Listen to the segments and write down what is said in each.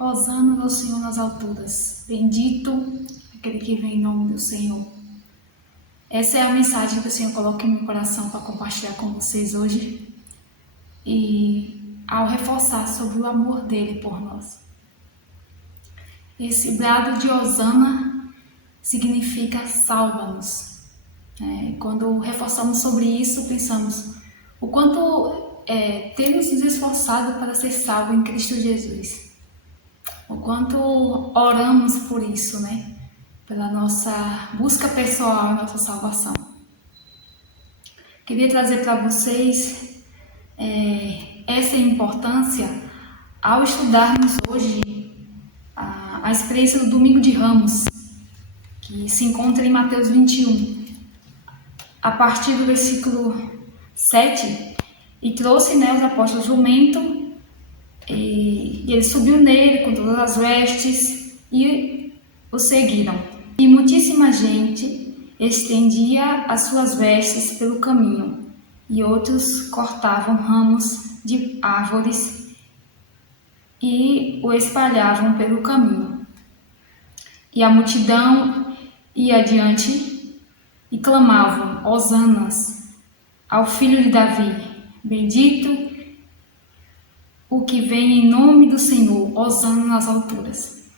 Hosana ao Senhor nas alturas. Bendito aquele que vem em nome do Senhor. Essa é a mensagem que o Senhor coloca em meu coração para compartilhar com vocês hoje. E ao reforçar sobre o amor dele por nós. Esse brado de Hosana significa salva-nos. Quando reforçamos sobre isso, pensamos o quanto temos nos esforçado para ser salvo em Cristo Jesus. O quanto oramos por isso, pela nossa busca pessoal, nossa salvação. Queria trazer para vocês essa importância ao estudarmos hoje a experiência do Domingo de Ramos, que se encontra em Mateus 21, a partir do versículo 7, e trouxe os apóstolos jumento, e ele subiu nele com todas as vestes e o seguiram. E muitíssima gente estendia as suas vestes pelo caminho, e outros cortavam ramos de árvores e o espalhavam pelo caminho. E a multidão ia adiante e clamavam: Hosanas ao filho de Davi, bendito o que vem em nome do Senhor, Hosana nas alturas.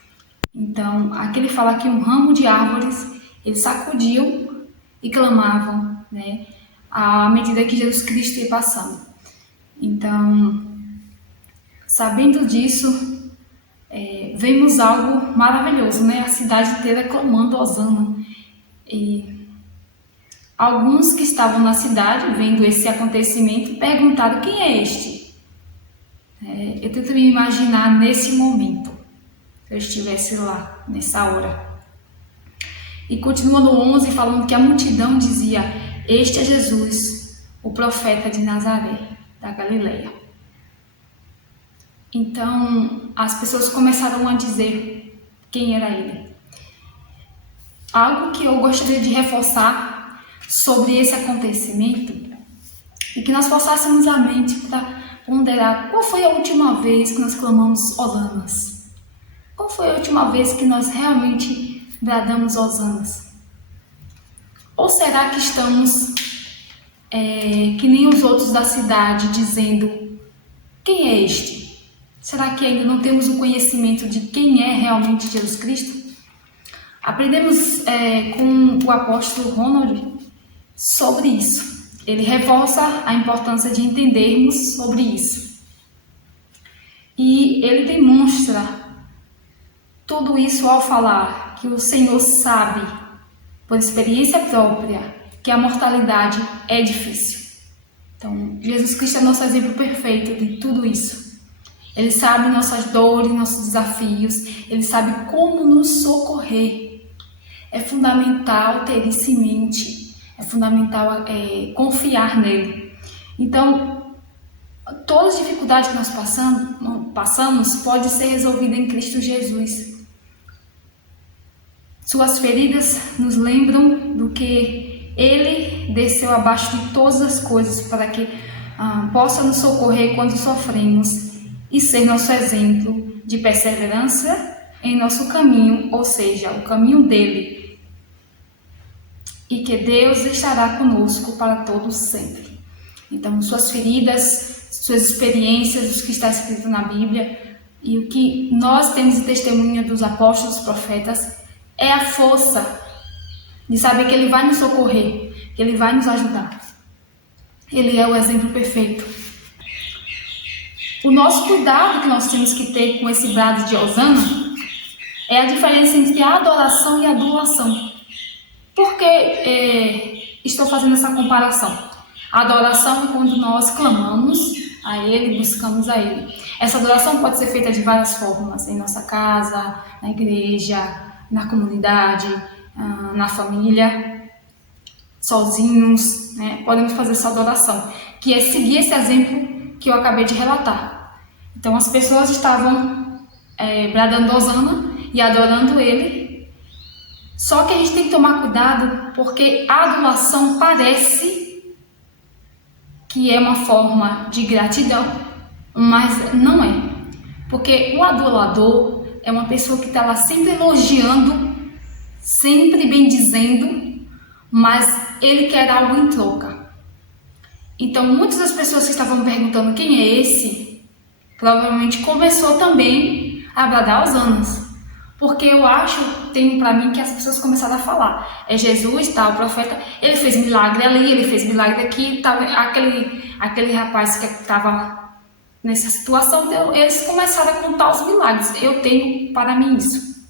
Então, aqui ele fala que um ramo de árvores, eles sacudiam e clamavam, à medida que Jesus Cristo ia passando. Então, sabendo disso, vemos algo maravilhoso, a cidade inteira clamando Hosana. E alguns que estavam na cidade, vendo esse acontecimento, perguntaram: quem é este? Eu tento me imaginar nesse momento, se eu estivesse lá, nessa hora. E continua no 11, falando que a multidão dizia: este é Jesus, o profeta de Nazaré, da Galileia. Então, as pessoas começaram a dizer quem era ele. Algo que eu gostaria de reforçar sobre esse acontecimento e que nós forçássemos a mente para ponderar: qual foi a última vez que nós clamamos Hosanas? Qual foi a última vez que nós realmente bradamos Hosanas? Ou será que estamos que nem os outros da cidade, dizendo: quem é este? Será que ainda não temos o conhecimento de quem é realmente Jesus Cristo? Aprendemos com o apóstolo Ronald sobre isso. Ele reforça a importância de entendermos sobre isso. E ele demonstra tudo isso ao falar que o Senhor sabe, por experiência própria, que a mortalidade é difícil. Então, Jesus Cristo é nosso exemplo perfeito de tudo isso. Ele sabe nossas dores, nossos desafios, ele sabe como nos socorrer. É fundamental ter isso em mente, é fundamental confiar nele. Então, todas as dificuldades que nós passamos podem ser resolvidas em Cristo Jesus. Suas feridas nos lembram do que ele desceu abaixo de todas as coisas para que possa nos socorrer quando sofremos e ser nosso exemplo de perseverança em nosso caminho, ou seja, o caminho dele. E que Deus estará conosco para todos sempre. Então, suas feridas, suas experiências, o que está escrito na Bíblia e o que nós temos de testemunha dos apóstolos, profetas, é a força de saber que ele vai nos socorrer, que ele vai nos ajudar. Ele é o exemplo perfeito. O nosso cuidado que nós temos que ter com esse brado de Hosana é a diferença entre a adoração e a adulação. Por que estou fazendo essa comparação? A adoração é quando nós clamamos a Ele, buscamos a Ele. Essa adoração pode ser feita de várias formas, em nossa casa, na igreja, na comunidade, na família, sozinhos, podemos fazer essa adoração, que é seguir esse exemplo que eu acabei de relatar. Então as pessoas estavam bradando Hosana e adorando Ele. Só que a gente tem que tomar cuidado, porque a adulação parece que é uma forma de gratidão, mas não é. Porque o adorador é uma pessoa que está lá sempre elogiando, sempre bendizendo, mas ele quer algo em troca. Então, muitas das pessoas que estavam perguntando quem é esse, provavelmente começou também a agradar os anos. Porque eu acho, tenho para mim, que as pessoas começaram a falar. É Jesus, tal, o profeta, ele fez milagre ali, ele fez milagre aqui, tal, aquele rapaz que estava nessa situação, então, eles começaram a contar os milagres. Eu tenho para mim isso.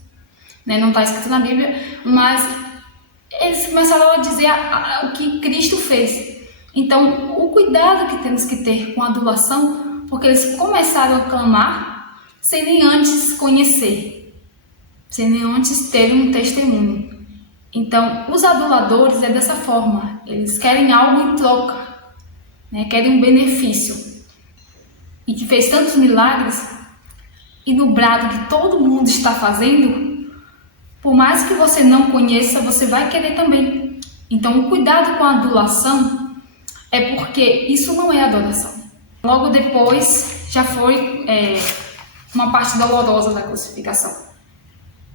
Né? Não está escrito na Bíblia, mas eles começaram a dizer o que Cristo fez. Então, o cuidado que temos que ter com a adulação, porque eles começaram a clamar sem nem antes conhecer, sem nem antes ter um testemunho. Então, os aduladores é dessa forma, eles querem algo em troca, né? Querem um benefício. E que fez tantos milagres, e no brado que todo mundo está fazendo, por mais que você não conheça, você vai querer também. Então, o cuidado com a adulação é porque isso não é adoração. Logo depois, já foi uma parte dolorosa da crucificação,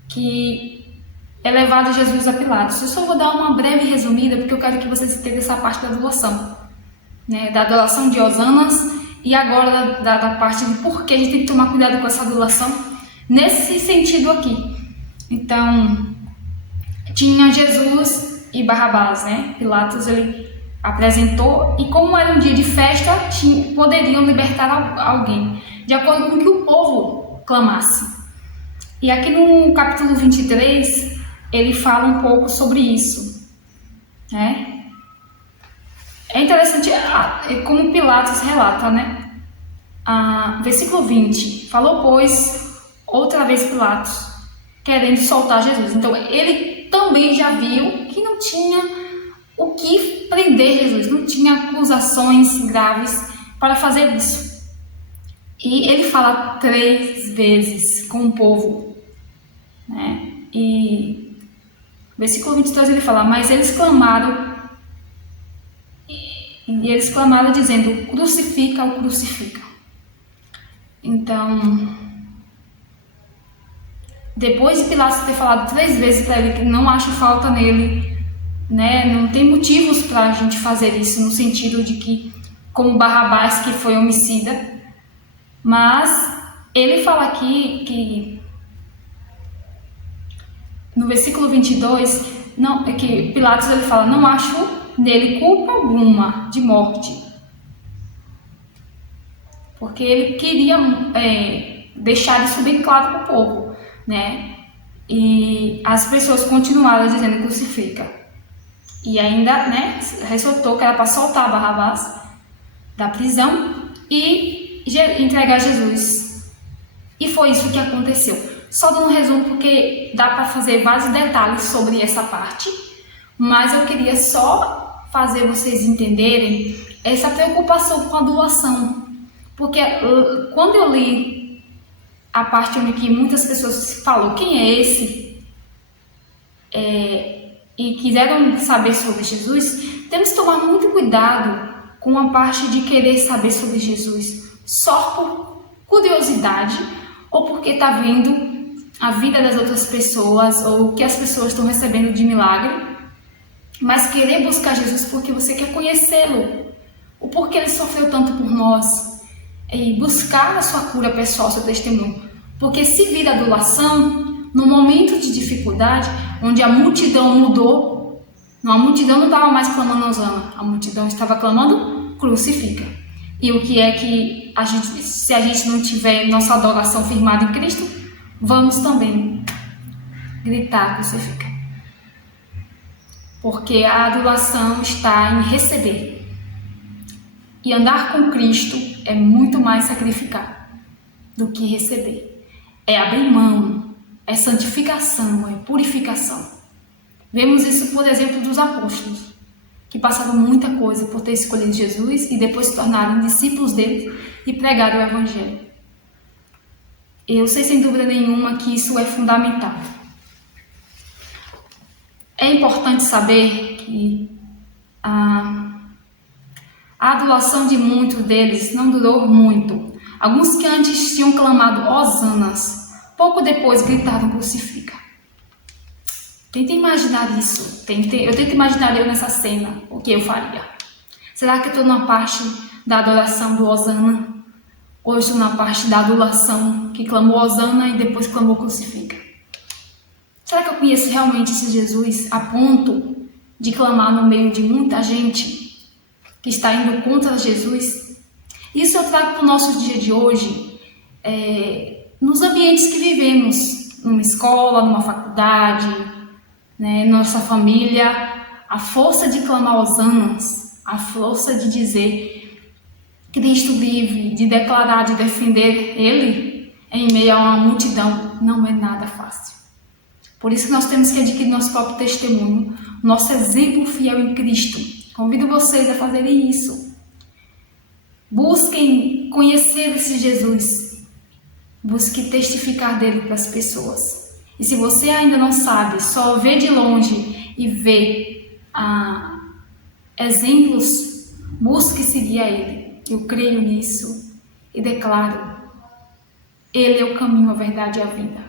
que é levado Jesus a Pilatos. Eu só vou dar uma breve resumida, porque eu quero que vocês entendam essa parte da adoração, né? Da adoração de Osanas, e agora da parte de por que a gente tem que tomar cuidado com essa adulação, nesse sentido aqui. Então, tinha Jesus e Barrabás, né? Pilatos, ele apresentou, e como era um dia de festa, poderiam libertar alguém, de acordo com o que o povo clamasse. E aqui no capítulo 23, ele fala um pouco sobre isso, né? É interessante como Pilatos relata, né? Versículo 20, falou, pois, outra vez Pilatos, querendo soltar Jesus. Então, ele também já viu que não tinha o que prender Jesus, não tinha acusações graves para fazer isso. E ele fala 3 vezes com o povo, né? E versículo 22 ele fala, mas eles clamaram, e eles clamaram dizendo, crucifica-o, crucifica. Então, depois de Pilatos ter falado 3 vezes para ele que não acha falta nele, né, não tem motivos para a gente fazer isso, no sentido de que, como Barrabás, que foi homicida, mas ele fala aqui que no versículo 22, que Pilatos ele fala, não acho nele culpa alguma de morte, porque ele queria deixar isso bem claro para o povo, né? E as pessoas continuaram dizendo crucifica, e ainda, né, ressaltou que era para soltar Barrabás da prisão e entregar Jesus, e foi isso que aconteceu. Só dando um resumo, porque dá para fazer vários detalhes sobre essa parte, mas eu queria só fazer vocês entenderem essa preocupação com a adulação, porque quando eu li a parte onde que muitas pessoas falam quem é esse, e quiseram saber sobre Jesus, temos que tomar muito cuidado com a parte de querer saber sobre Jesus só por curiosidade ou porque está vendo a vida das outras pessoas ou o que as pessoas estão recebendo de milagre, mas querer buscar Jesus porque você quer conhecê-lo, o porquê ele sofreu tanto por nós, e buscar a sua cura pessoal, seu testemunho. Porque se vir adulação, no momento de dificuldade, onde a multidão mudou, a multidão não estava mais clamando Hosana, a multidão estava clamando crucifica. E o que é que se a gente não tiver nossa adoração firmada em Cristo, vamos também gritar crucifica. Porque a adulação está em receber. E andar com Cristo é muito mais sacrificar do que receber. É abrir mão, é santificação, é purificação. Vemos isso, por exemplo, dos apóstolos, que passaram muita coisa por ter escolhido Jesus e depois se tornaram discípulos dele e pregaram o Evangelho. Eu sei sem dúvida nenhuma que isso é fundamental. É importante saber que a adulação de muitos deles não durou muito. Alguns que antes tinham clamado hosanas, pouco depois gritaram crucifica. Tenta imaginar isso. Eu tento imaginar eu nessa cena, o que eu faria. Será que eu estou na parte da adoração do hosana? Ou eu estou na parte da adulação, que clamou hosana e depois clamou crucifica? Será que eu conheço realmente esse Jesus a ponto de clamar no meio de muita gente que está indo contra Jesus? Isso eu trago para o nosso dia de hoje, nos ambientes que vivemos, numa escola, numa faculdade, né, nossa família, a força de clamar hosanas, a força de dizer Cristo vive, de declarar, de defender Ele em meio a uma multidão, não é nada fácil. Por isso que nós temos que adquirir nosso próprio testemunho, nosso exemplo fiel em Cristo. Convido vocês a fazerem isso. Busquem conhecer esse Jesus. Busque testificar dele para as pessoas. E se você ainda não sabe, só vê de longe e vê exemplos, busque seguir a ele. Eu creio nisso e declaro: ele é o caminho, a verdade e a vida.